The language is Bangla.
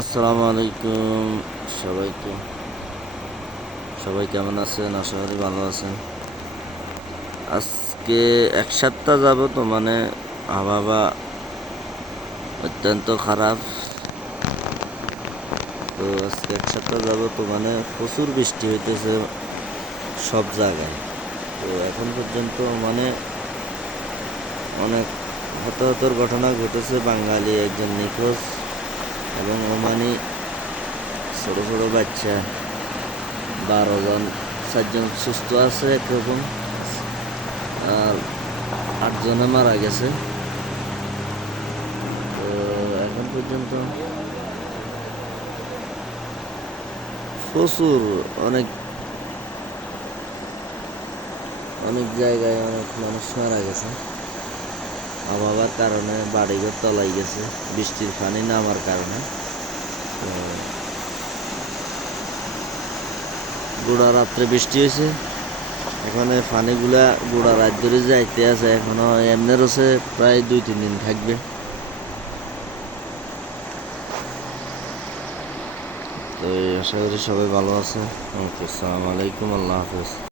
আসসালামু আলাইকুম সবাইকে। সবাই কেমন আছেন? আশা করি ভালো আছেন। আজকে এক সপ্তাহ যাবত মানে আবহাওয়া অত্যন্ত খারাপ। তো আজকে এক সপ্তাহ যাবত মানে প্রচুর বৃষ্টি হইতেছে সব জায়গায়। তো এখন পর্যন্ত মানে অনেক হতাহতর ঘটনা ঘটেছে। বাঙালি একজন নিখোঁজ এবং ওমানি ছোট ছোট বাচ্চা 12 জন, 4 জন সুস্থ আছে একরকম, আর 8 জনে মারা গেছে। তো এখন পর্যন্ত প্রচুর অনেক অনেক জায়গায় অনেক মানুষ মারা গেছে আবহাওয়ার কারণে। বাড়িঘর তলাই গেছে বৃষ্টির পানি নামার কারণে। তো গোড়া রাত্রে বৃষ্টি হয়েছে, এখানে পানিগুলা গোড়া রাত ধরে যাইতে আছে, এখনো এমনি রয়েছে, প্রায় 2-3 দিন থাকবে। তো আশা করি সবাই ভালো আছে। ওকে, আসসালামু আলাইকুম, আল্লাহ হাফেজ।